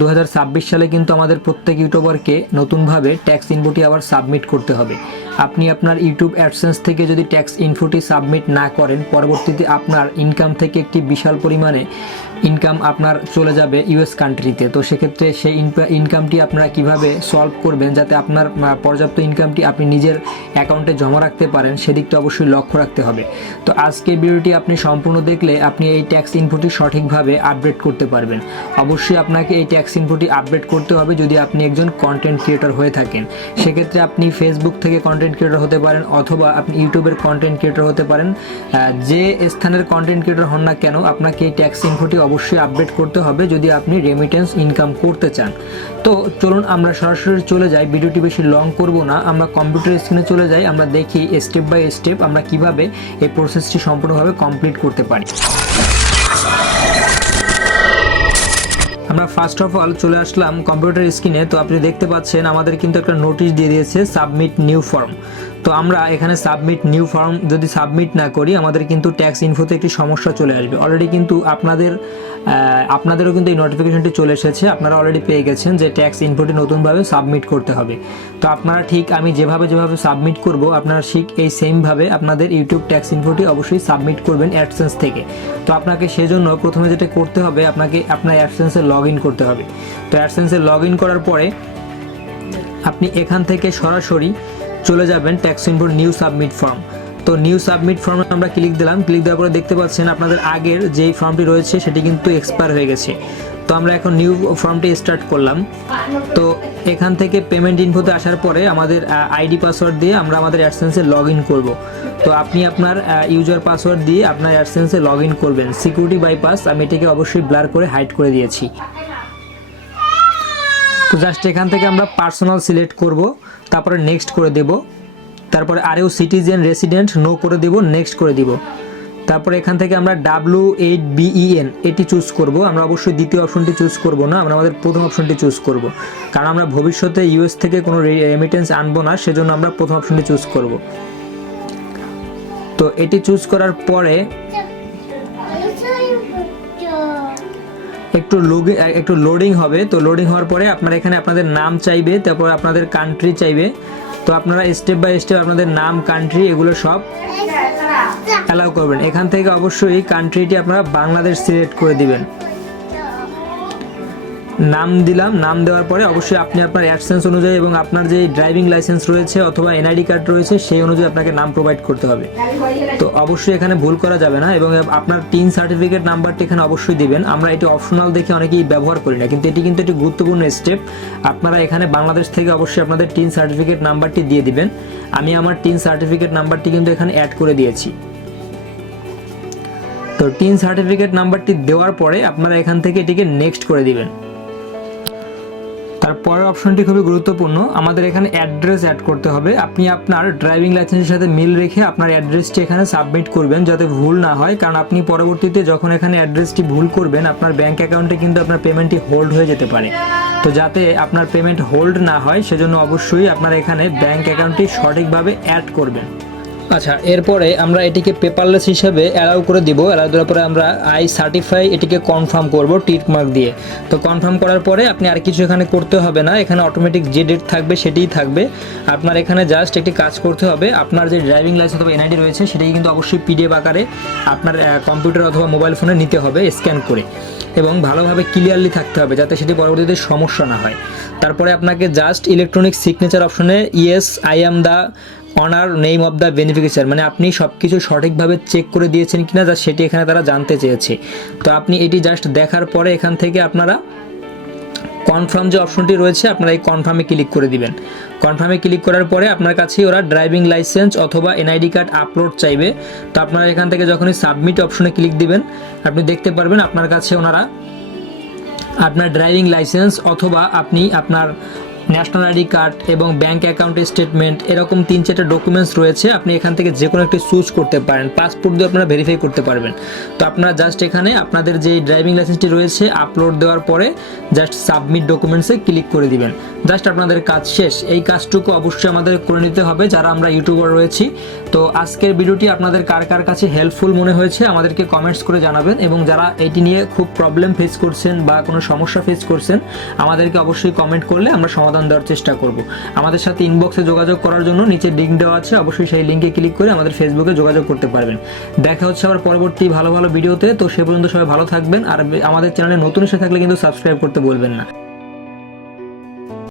দু সালে কিন্তু আমাদের প্রত্যেক ইউটিউবারকে নতুনভাবে ট্যাক্স ইনপুটটি আবার সাবমিট করতে হবে। আপনি আপনার ইউটিউব অ্যাডসেন্স থেকে যদি ট্যাক্স ইনপুটটি সাবমিট না করেন, পরবর্তীতে আপনার ইনকাম থেকে একটি বিশাল পরিমাণে ইনকাম আপনার চলে যাবে ইউএস কান্ট্রিতে। তো সেক্ষেত্রে সেই ইনকামটি আপনারা কীভাবে সলভ করবেন যাতে আপনার পর্যাপ্ত ইনকামটি আপনি নিজের অ্যাকাউন্টে জমা রাখতে পারেন, সেদিকটা অবশ্যই লক্ষ্য রাখতে হবে। তো আজকের ভিডিওটি আপনি সম্পূর্ণ দেখলে আপনি এই ট্যাক্স ইনপুটটি সঠিকভাবে আপডেট করতে পারবেন। অবশ্যই আপনাকে এই ট্যাক্স ইনপুটটি আপডেট করতে হবে যদি আপনি একজন কন্টেন্ট ক্রিয়েটর হয়ে থাকেন। সেক্ষেত্রে আপনি ফেসবুক থেকে কন্টেন্ট ক্রিয়েটর হতে পারেন অথবা আপনি ইউটিউবের কন্টেন্ট ক্রিয়েটর হতে পারেন। যে স্থানের কন্টেন্ট ক্রিয়েটর হন না কেন, আপনাকে এই ট্যাক্স ইনপুটটি অবশ্যই আপডেট করতে হবে যদি আপনি রেমিটেন্স ইনকাম করতে চান। তো চলুন আমরা সরাসরি চলে যাই। ভিডিওটি বেশি লং করব না। আমরা কম্পিউটার স্ক্রিনে চলে যাই। আমরা দেখি স্টেপ বাই স্টেপ আমরা কীভাবে এই প্রসেসটি সম্পূর্ণভাবে কমপ্লিট করতে পারি। আমরা ফার্স্ট অফ অল চলে আসলাম কম্পিউটার স্ক্রিনে তো আপনি দেখতে পাচ্ছেন, আমাদের কিন্তু একটা নোটিশ দিয়ে দিয়েছে সাবমিট নিউ ফর্ম তো আমরা এখানে সাবমিট নিউ ফর্ম যদি সাবমিট না করি, আমাদের কিন্তু ট্যাক্স ইনফোতে একটি সমস্যা চলে আসবে। অলরেডি কিন্তু আপনাদের আপনাদেরও কিন্তু এই নোটিফিকেশনটি চলে এসেছে। আপনারা অলরেডি পেয়ে গেছেন যে ট্যাক্স ইনফোটি নতুনভাবে সাবমিট করতে হবে। তো আপনারা ঠিক আমি যেভাবে যেভাবে সাবমিট করব, আপনারা ঠিক এই সেমভাবে আপনাদের ইউটিউব ট্যাক্স ইনফোটি অবশ্যই সাবমিট করবেন অ্যাডসেন্স থেকে। তো আপনাকে সেজন্য প্রথমে যেটা করতে হবে, আপনাকে আপনার অ্যাডসেন্সে লগ ইন করতে হবে। তো অ্যাডসেন্সে লগ ইন করার পরে আপনি এখান থেকে সরাসরি চলে যাবেন tax input new submit form তো নিউ সাবমিট ফর্মে আমরা ক্লিক দিলাম। ক্লিক দেওয়ার পরে দেখতে পাচ্ছেন আপনাদের আগের যেই ফর্মটি রয়েছে, সেটি কিন্তু এক্সপায়ার হয়ে গেছে। তো আমরা এখন নিউ ফর্মটি স্টার্ট করলাম। তো এখান থেকে পেমেন্ট ইনফোতে আসার পরে আমাদের আইডি পাসওয়ার্ড দিয়ে আমরা আমাদের অ্যাডসেন্সে লগ ইন করব। তো আপনি আপনার ইউজার পাসওয়ার্ড দিয়ে আপনার অ্যাডসেন্সে লগ ইন করবেন। সিকিউরিটি বাইপাস আমি এটিকে অবশ্যই ব্লার করে হাইড করে দিয়েছি। তো জাস্ট এখান থেকে আমরা পার্সোনাল সিলেক্ট করব, তারপরে নেক্সট করে দেব, তারপরে আরও সিটিজেন রেসিডেন্ট নো করে দেব নেক্সট করে দিব। তারপরে এখান থেকে আমরা W eight B E N এটি চুজ করব, আমরা অবশ্যই দ্বিতীয় অপশনটি চুজ করব না, আমরা আমাদের প্রথম অপশনটি চুজ করব। কারণ আমরা ভবিষ্যতে ইউএস থেকে কোনো রেমিটেন্স আনব না, সেজন্য আমরা প্রথম অপশনটি চুজ করব। তো এটি চুজ করার পরে একটু একটু লোডিং হবে। তো লোডিং হওয়ার পরে আপনারা এখানে আপনাদের নাম চাইবে, তারপর আপনাদের কান্ট্রি চাইবে। তো আপনারা স্টেপ বাই স্টেপ আপনাদের নাম কান্ট্রি এগুলো সব অ্যালাউ করবেন। এখান থেকে অবশ্যই কান্ট্রিটি আপনারা বাংলাদেশ সিলেক্ট করে দিবেন। নাম দিলাম, নাম দেওয়ার পরে অবশ্যই আপনি আপনার অ্যাডসেন্স অনুযায়ী এবং আপনার যে ড্রাইভিং লাইসেন্স রয়েছে অথবা এনআইডি কার্ড রয়েছে, সেই অনুযায়ী আপনাকে নাম প্রোভাইড করতে হবে। তো অবশ্যই এখানে ভুল করা যাবে না এবং আপনার টিন সার্টিফিকেট নাম্বারটি এখানে অবশ্যই দিবেন। আমরা এটি অপশনাল দেখে অনেকেই ব্যবহার করি না, কিন্তু এটি কিন্তু একটি গুরুত্বপূর্ণ স্টেপ আপনারা এখানে বাংলাদেশ থেকে অবশ্যই আপনাদের টিন সার্টিফিকেট নাম্বারটি দিয়ে দিবেন। আমি আমার টিন সার্টিফিকেট নাম্বারটি কিন্তু এখানে অ্যাড করে দিয়েছি। তো টিন সার্টিফিকেট নাম্বারটি দেওয়ার পরে আপনারা এখান থেকে এটিকে নেক্সট করে দিবেন। তারপরের অপশনটি খুবই গুরুত্বপূর্ণ। আমাদের এখানে অ্যাড্রেস অ্যাড করতে হবে। আপনি আপনার ড্রাইভিং লাইসেন্সের সাথে মিল রেখে আপনার অ্যাড্রেসটি এখানে সাবমিট করবেন যাতে ভুল না হয়। কারণ আপনি পরবর্তীতে যখন এখানে অ্যাড্রেসটি ভুল করবেন, আপনার ব্যাংক অ্যাকাউন্টে কিন্তু আপনার পেমেন্টটি হোল্ড হয়ে যেতে পারে। তো যাতে আপনার পেমেন্ট হোল্ড না হয়, সেজন্য অবশ্যই আপনার এখানে ব্যাংক অ্যাকাউন্টটি সঠিকভাবে অ্যাড করবেন। আচ্ছা এরপরে আমরা এটিকে পেপারলেস হিসেবে অ্যালাউ করে দিব। অ্যালাউ দেওয়ার পরে আমরা আই সার্টিফাই এটিকে কনফার্ম করব টিক মার্ক দিয়ে। তো কনফার্ম করার পরে আপনি আর কিছু এখানে করতে হবে না। এখানে অটোমেটিক যে ডেট থাকবে সেটিই থাকবে। আপনার এখানে জাস্ট একটি কাজ করতে হবে। আপনার যে ড্রাইভিং লাইসেন্স অথবা এনআইডি রয়েছে সেটাকে কিন্তু অবশ্যই পিডিএফ আকারে আপনার কম্পিউটার অথবা মোবাইল ফোনে নিতে হবে স্ক্যান করে। এবং ভালোভাবে ক্লিয়ারলি থাকতে হবে যাতে সেটি পরবর্তীতে সমস্যা না হয়। তারপরে আপনাকে জাস্ট ইলেকট্রনিক সিগনেচার অপশনে yes I am the owner name of the beneficiary মানে আপনি সব কিছু সঠিকভাবে চেক করে দিয়েছেন কিনা যা সেটি এখানে তারা জানতে চেয়েছে। তো আপনি এটি জাস্ট দেখার পরে এখান থেকে আপনারা কনফার্ম যে অপশনটি রয়েছে, আপনারা এই কনফার্মে ক্লিক করে দিবেন। কনফার্মে ক্লিক করার পরে আপনার কাছে ওরা ড্রাইভিং লাইসেন্স অথবা এনআইডি কার্ড আপলোড চাইবে। তো আপনারা এখান থেকে যখনই সাবমিট অপশনে ক্লিক দিবেন, আপনি দেখতে পারবেন আপনার কাছে ওনারা আপনার ড্রাইভিং লাইসেন্স অথবা আপনি আপনার ন্যাশনাল আইডি কার্ড এবং ব্যাংক অ্যাকাউন্ট স্টেটমেন্ট, এরকম তিন চারটা ডকুমেন্টস রয়েছে। আপনি এখান থেকে যে কোনো একটি চুজ করতে পারেন। পাসপোর্ট দিয়ে আপনারা ভেরিফাই করতে পারবেন। তো আপনারা জাস্ট এখানে আপনাদের যে ড্রাইভিং লাইসেন্সটি রয়েছে আপলোড দেওয়ার পরে জাস্ট সাবমিট ডকুমেন্টসে ক্লিক করে দিবেন। জাস্ট আপনাদের কাজ শেষ। এই কাজটুকু অবশ্যই আমাদের করে নিতে হবে, যারা আমরা ইউটিউবার রয়েছি। তো আজকের ভিডিওটি আপনাদের কার কার কাছে হেল্পফুল মনে হয়েছে, আমাদেরকে কমেন্টস করে জানাবেন এবং যারা এটি নিয়ে খুব প্রবলেম ফেস করছেন বা কোনো সমস্যা ফেস করছেন, আমাদেরকে অবশ্যই কমেন্ট করলে আমরা সমাধান দেওয়ার চেষ্টা করব। আমাদের সাথে ইনবক্সে যোগাযোগ করার জন্য নিচে লিঙ্ক দেওয়া আছে, অবশ্যই সেই লিঙ্কে ক্লিক করে আমাদের ফেসবুকে যোগাযোগ করতে পারবেন। দেখা হচ্ছে আবার পরবর্তী ভালো ভালো ভিডিওতে তো সে পর্যন্ত সবাই ভালো থাকবেন, আর আমাদের চ্যানেলে নতুন এসে থাকলে কিন্তু সাবস্ক্রাইব করতে বলবেন না।